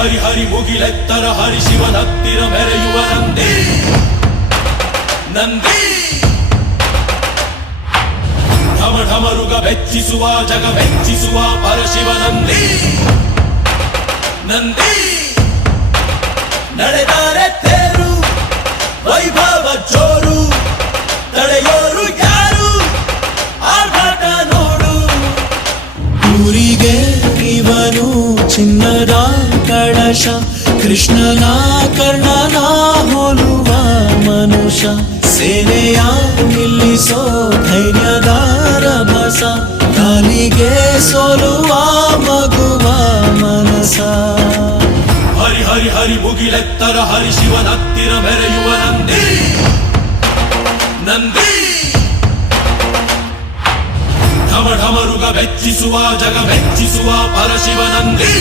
ಹರಿ ಹರಿ ಮುಗಿಲೆತ್ತರ ಹರಿ ಶಿವನತ್ತಿರ ಮೆರೆಯುವ ನಂದಿ ನಂದಿ ಢಮ ಢಮರುಗ ಬೆಚ್ಚಿಸುವ ಜಗ ಮೆಚ್ಚಿಸುವ ಪರಶಿವ ನಂದಿ ನಂದಿ ನಡೆದರೆ ತೇರು ವೈಭವ ಜೋರು ತಡೆಯೋರು ಯಾರು ಆರ್ಭಟ ನೋಡು ಊರಿಗೆ ಇವನು ಚಿನ್ನದ ಕಳಶ ಕೃಷ್ಣನ ಕರ್ಣನ ಹೋಲುವ ಮನುಷ್ಯ ಸೇನೆಯ ನಿಲ್ಲಿಸೋ ಧೈರ್ಯದ ರಭಸ ಕಾಲಿಗೆ ಸೋಲುವ ಮಗುವ ಮನಸ ಹರಿ ಹರಿ ಹರಿ ಮುಗಿಲೆತ್ತರ ಹರಿ ಶಿವನತ್ತಿರ ಮೆರೆಯುವ ನಂದಿ ನಂದಿ ಢಮ ಢಮರುಗ ಬೆಚ್ಚಿಸುವ ಜಗ ಮೆಚ್ಚಿಸುವ ಪರಶಿವ ನಂದಿ